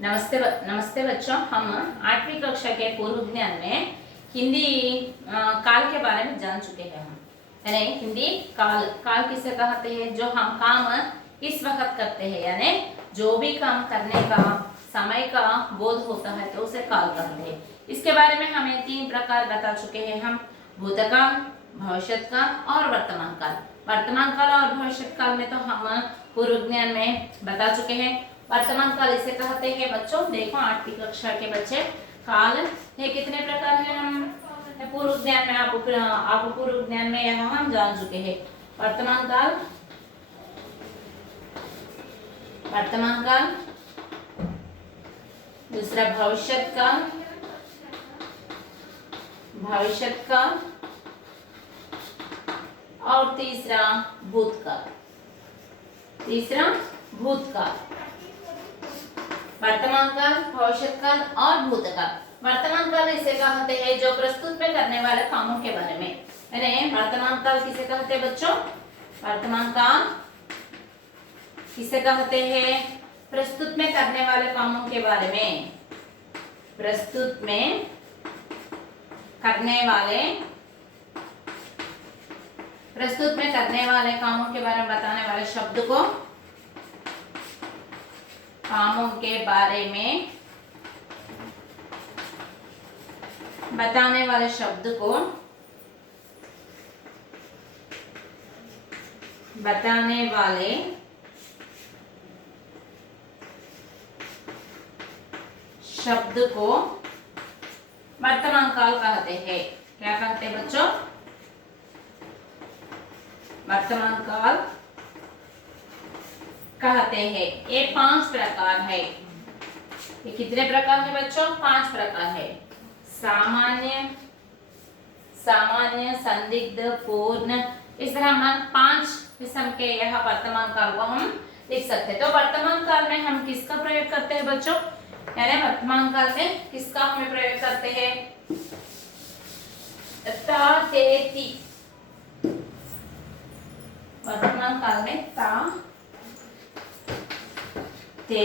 नमस्ते बच्चों। हम 8वीं कक्षा के पूर्व ज्ञान में हिंदी काल के बारे में जान चुके हैं। हम यानी हिंदी काल काल किसे कहते हैं? जो हम काम इस वक्त करते हैं, यानी जो भी काम करने का समय का बोध होता है तो उसे काल कहते हैं। इसके बारे में हमें 3 प्रकार बता चुके हैं हम: भूतकाल, भविष्यत काल और वर्तमान काल। वर्तमान काल और भविष्यत काल में तो हम पूर्व ज्ञान में बता चुके हैं। वर्तमान काल इसे कहते हैं बच्चों, देखो 8वीं कक्षा के बच्चे, काल ये कितने प्रकार है हम पूर्व ज्ञान में आप पूर्व ज्ञान में यहाँ हम जान चुके हैं। वर्तमान काल, दूसरा भविष्यत काल और तीसरा भूतकाल। वर्तमान काल, भविष्यत काल और भूतकाल। वर्तमान काल इसे कहते हैं जो प्रस्तुत में करने वाले कामों के बारे में। यानी वर्तमान काल किसे कहते हैं बच्चों? वर्तमान काल किसे कहते हैं? प्रस्तुत में करने वाले कामों के बारे में। प्रस्तुत में करने वाले कामों के बारे में बताने वाले शब्द को, कामों के बारे में बताने वाले शब्द को वर्तमान काल कहते हैं। क्या कहते हैं बच्चों? वर्तमान काल कहते हैं। ये 5 प्रकार है। ये कितने प्रकार है बच्चों? 5 प्रकार है। सामान्य, संदिग्ध, पूर्ण। इस तरह हम 5 किस्म के यह वर्तमान काल को हम लिख सकते हैं। तो वर्तमान काल में हम किसका प्रयोग करते हैं बच्चों? यानी वर्तमान काल में किसका हमें प्रयोग करते हैं? ता, ते, ती। वर्तमान काल में ता, ते,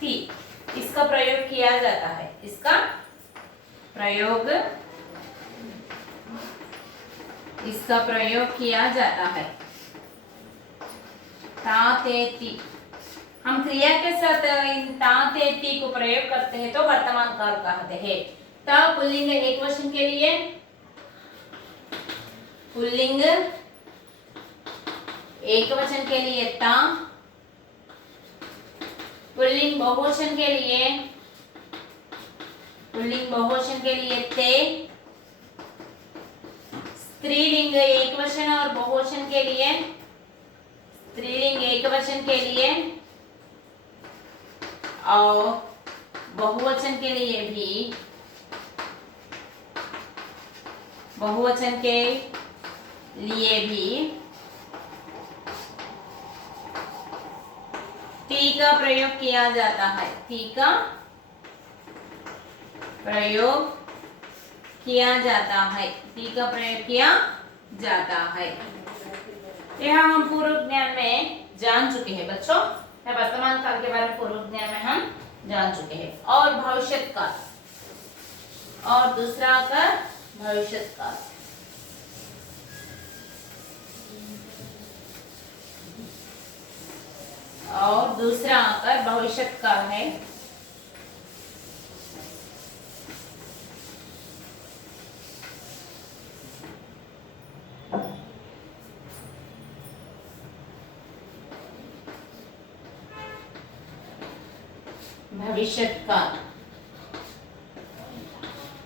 ती इसका प्रयोग किया जाता है। इसका प्रयोग किया जाता है। ता, ते, ती। हम क्रिया के साथ इन ता, ते, ती को प्रयोग करते हैं तो वर्तमान काल कहते हैं। ता पुल्लिंग एक वचन के लिए, पुल्लिंग एक वचन के लिए ता, पुल्लिंग बहुवचन के लिए ते, स्त्रीलिंग एक वचन और बहुवचन के लिए, और बहुवचन के लिए भी, ती का प्रयोग किया जाता है। यह हम पूर्व ज्ञान में जान चुके हैं बच्चों। वर्तमान काल के बारे में पूर्व ज्ञान में हम जान चुके हैं। और भविष्यत काल, और दूसरा आकर भविष्यत काल। और दूसरा आकर भविष्यत काल है। भविष्यत काल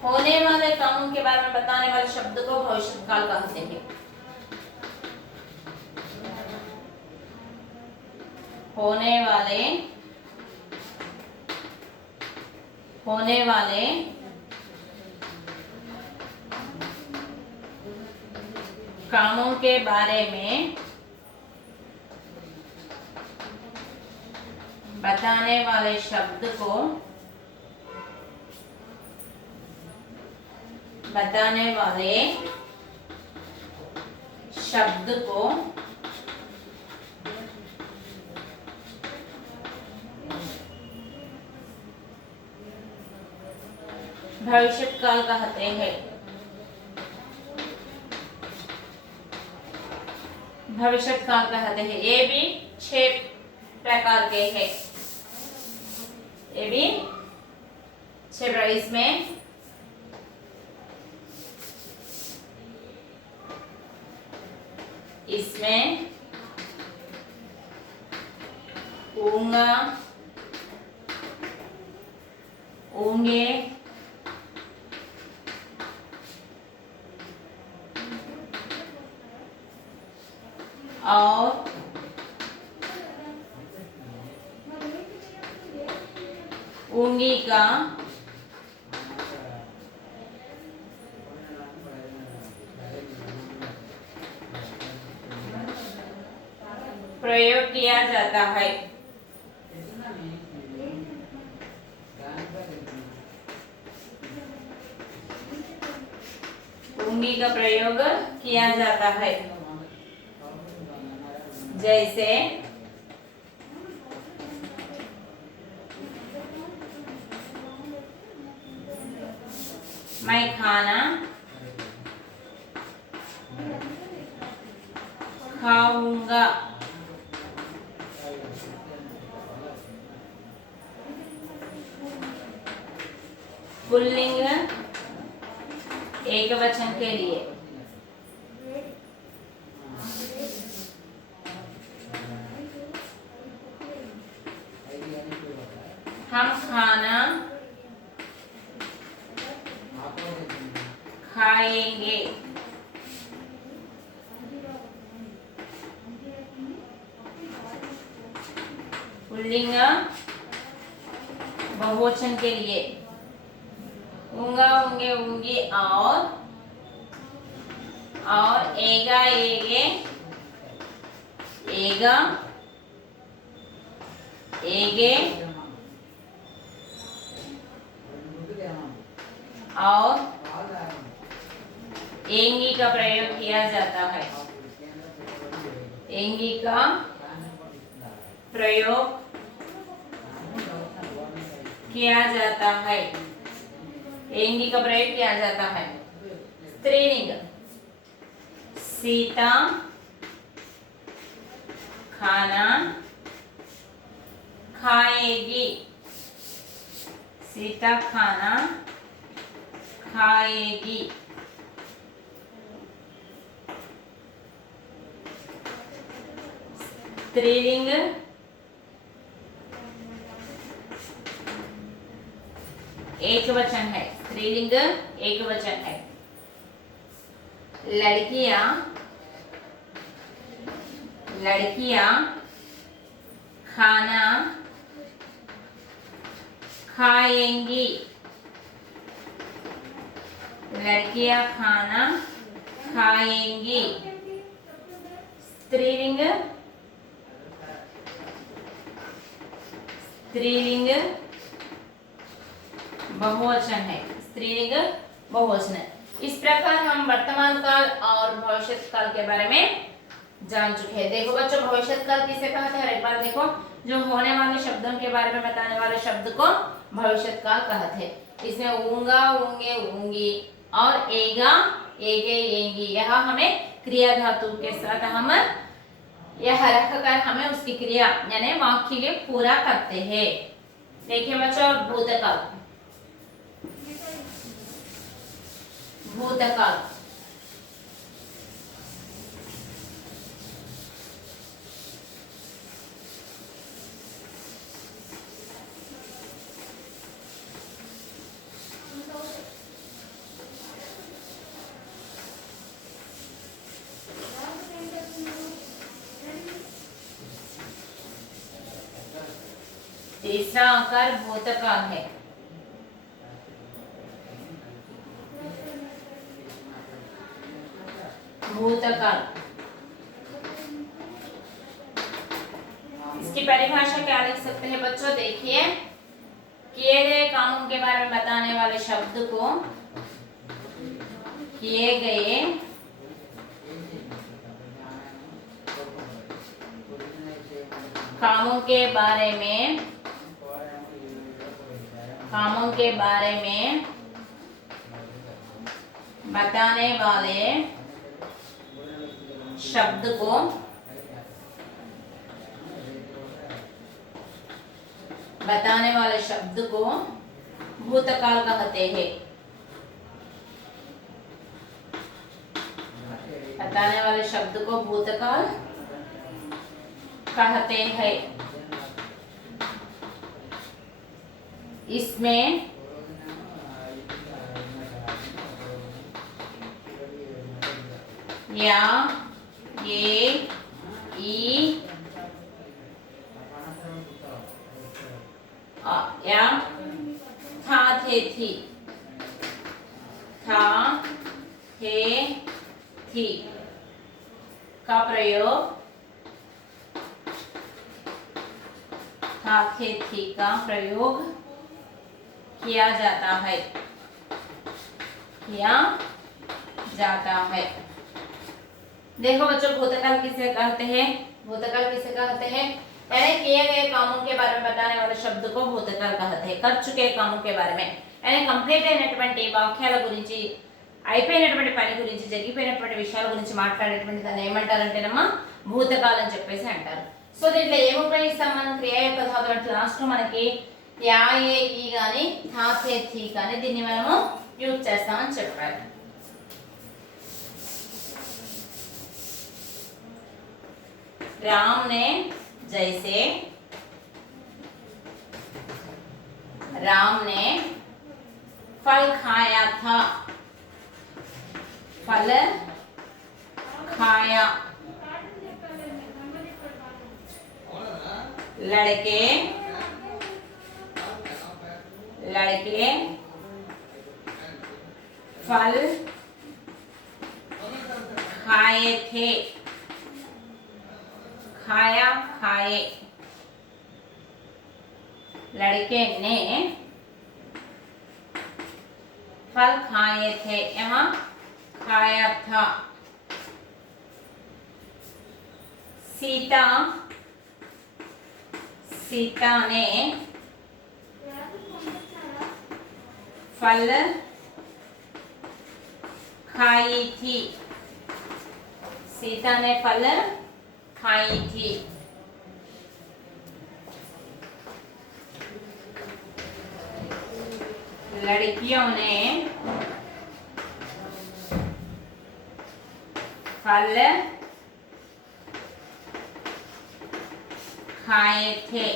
होने वाले कामों के बारे में बताने वाले शब्द को भविष्यत काल कहते हैं। होने वाले कामों के बारे में बताने वाले शब्द को भविष्य काल कहते हैं। भविष्य काल कहते हैं। ये भी 6 प्रकार के हैं। ये भी 6 प्रकार। इसमें ऊंगा, ऊंगे, और ऊंगी का प्रयोग किया जाता है। ऊंगी का प्रयोग किया जाता है। जैसे मैं खाना खाऊंगा। पुल्लिंग एक वचन के लिए हम खाना खाएंगे। पुल्लिंग बहुवचन के लिए ऊंगा, ऊंगे, ऊंगी, और एगा, एगे, एगा, एगे, और एंगी का प्रयोग किया जाता है। एंगी का प्रयोग किया जाता है। एंगी का प्रयोग किया जाता है। स्त्रीलिंग सीता खाना खाएगी। सीता खाना खाएगी। स्त्रीलिंग एक वचन है। स्त्रीलिंग एक वचन है। लड़कियां खाना खाएंगी। लड़कियां खाना खाएंगी। स्त्रीलिंग बहुवचन है। स्त्रीलिंग बहुवचन है। इस प्रकार हम वर्तमान काल और भविष्य काल के बारे में जान चुके हैं। देखो बच्चों, भविष्य काल किसे कहते हैं? एक बार देखो, जो होने वाले शब्दों के बारे में बताने वाले शब्द को भविष्य काल कहते हैं। इसमें ऊंगा, ऊंगे, ऊंगी, और एगा, एगे, एंगी, यह हमें क्रिया धातु के साथ हम यह रखकर हमें उसकी क्रिया यानी वाक्य के पूरा करते हैं। देखिए बच्चों, भूतकाल। भूतकाल तीसरा आकार भूतकाल है। भूतकाल इसकी परिभाषा क्या लिख सकते हैं बच्चों? देखिए, किए गए कामों के बारे में बताने वाले शब्द को किए गए कामों के बारे में बताने वाले शब्द को भूतकाल कहते हैं। बताने वाले शब्द को भूतकाल कहते हैं। इसमें या, ये, ई, या, था, थे, थी, था, थे, थी का प्रयोग, था, थे, थी का प्रयोग किया जाता है। देखो बच्चों, भूतकाल किसे कहते हैं? यानी किए गए कामों के बारे में बताने वाले शब्द को भूतकाल कहते हैं। कर चुके कामों के बारे में, यानी కంప్లీట్ అయినటువంటి వాక్యాల గురించి, అయిపోయినటువంటి పని గురించి, జరిగిపోయినటువంటి విషయాల గురించి మాట్లాడేటువంటి దాన్ని ఏమంటారంటేనమ్మా భూతకాలం అని చెప్పేసి అంటారు. సో దీంట్లో ఏం ఉపయోగిస్తాం మనం? క్రియ యొక్క ధాతువు అంటే లాస్ట్ మనకి యా, ఏ, ఈ గాని, థా, థే, థీ గాని దీన్ని మనము యూజ్ చేస్తామని చెప్పారు. राम ने जैसे, राम ने फल खाया था, फल खाया। लड़के फल खाए थे, खाया, खाए। लड़के ने फल खाए थे, यहाँ खाया था। सीता ने फल खाई थी, सीता ने फल खाई थी। लड़कियों ने फल खाए थे,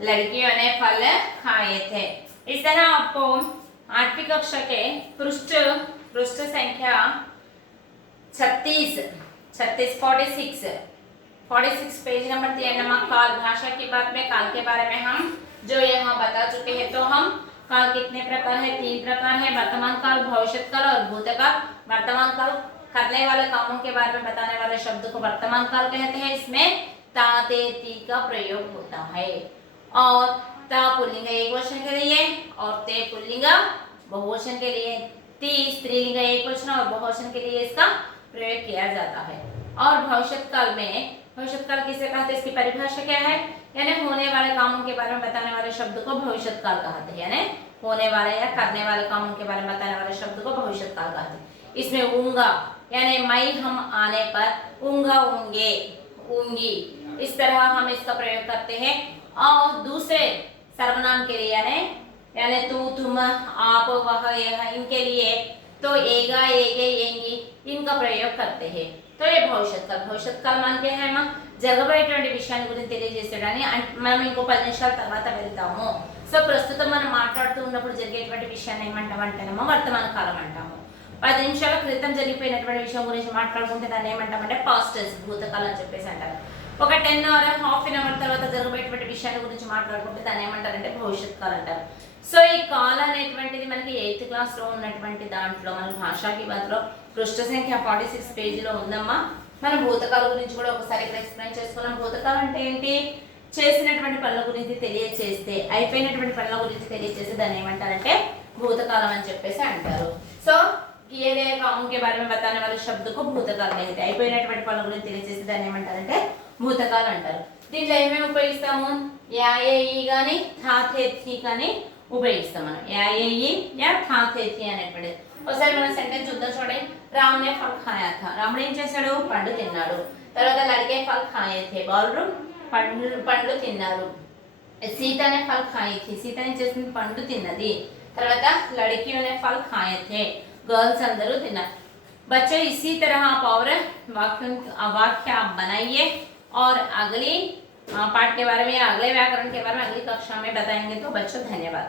लड़कियों ने फल खाए थे। इस तरह आपको 8वीं कक्षा के पृष्ठ संख्या 36 46 पेज नंबर 3 नंबर काल भाषा की बात में काल के बारे में हम जो यहाँ बता चुके हैं। तो हम काल कितने प्रकार है? 3 प्रकार है, वर्तमान काल, भविष्य काल और भूतकाल। वर्तमान काल करने वाले कामों के बारे में बताने वाले शब्द को वर्तमान काल कहते हैं। इसमें ता, ते, ती का प्रयोग होता है। और ता पुल्लिंग एक वचन के लिए और ते पुल्लिंग बहुवचन के लिए, ती स्त्रीलिंग एक वचन और बहुवचन के लिए इसका प्रयोग किया जाता है। और भविष्यत काल किसे कहते हैं? इसकी परिभाषा क्या है? यानी होने वाले कामों के बारे में बताने वाले शब्द को भविष्यत काल कहते हैं। यानी होने वाले या करने वाले कामों के बारे में बताने वाले शब्द को भविष्यत काल कहते हैं। इसमें ऊंगा यानी मैं हम आने पर ऊंगा, ऊंगे, ऊंगी, इस तरह हम इसका प्रयोग करते हैं। और दूसरे सर्वनाम के लिए यानी तू, तुम, आप, वह, यह, इनके लिए तो एगा, एगे, एंगी इनका प्रयोग करते हैं। तो ये భవిష్యత్ కాలం అంటే ఏమో జరగబోయేటువంటి విషయాన్ని గురించి తెలియజేసేయడానికి మనం ఇంకో 10 నిమిషాల తర్వాత వెళ్తాము. సో ప్రస్తుతం మనం మాట్లాడుతూ ఉన్నప్పుడు జరిగేటువంటి విషయాన్ని ఏమంటామంటేనేమో వర్తమాన కాలం అంటాము. 10 నిమిషాల క్రితం జరిగిపోయినటువంటి విషయం గురించి మాట్లాడుకుంటే దాన్ని ఏమంటామంటే పాస్ట్ టెన్స్, భూతకాలం అని చెప్పేసి అంటారు. ఒక 10 ఆర్ హాఫ్ అన్ అవర్ తర్వాత జరగబోయేటువంటి విషయాల గురించి మాట్లాడుకుంటే దాన్ని ఏమంటారంటే భవిష్యత్ కాలం అంటారు. సో ఈ కాల్ అనేటువంటిది మనకి 8th క్లాస్ లో ఉన్నటువంటి దాంట్లో మన భాషాకి బాత్లో పృష్ఠ సంఖ్య 46 పేజీలో ఉందమ్మా. మనం భూతకాలం గురించి కూడా ఒకసారి ఇక్కడ ఎక్స్ప్లెయిన్ చేసుకున్నాం. భూతకాలం అంటే ఏంటి? చేసినటువంటి పనుల గురించి తెలియచేస్తే, అయిపోయినటువంటి పనుల గురించి తెలియచేస్తే దాన్ని ఏమంటారంటే భూతకాలం అని చెప్పేసి అంటారు. సో किए गए कामों के बारे में बताने वाले शब्द को भूतकाल कहते हैं. అయిపోయినటువంటి పనుల గురించి తెలియచేస్తే దాన్ని ఏమంటారంటే భూతకాలం అంటారు. దీంట్లో ఏమేమి ఉపయోగిస్తాము? యా, ఏ, ఈ గాని, థా, థే, థీ గాని ఉపయోగిస్తాం మనం. యా, ఏ, ఈ, యా, థా, థే, థీ అనేటువంటిది. ఒకసారి మన సెంటెన్స్ చూద్దాం చూడండి. రామ్ ने फल खाया था. రాముడు ఏం చేశాడు? పండు తిన్నాడు. తర్వాత లड़के फल खाए थे. బాలురు పండ్లు తిన్నారు. सीता ने फल खाई थी. సీత ఏం చేసింది? పండు తిన్నది. తర్వాత लड़कियों ने फल खाए थे. गर्ल्स అందరూ తిన్నారు. बच्चों इसी तरह आप और वाक्य आप बनाइए और अगली पाठ के बारे में, अगले व्याकरण के बारे में अगली कक्षा में बताएंगे। तो बच्चों धन्यवाद।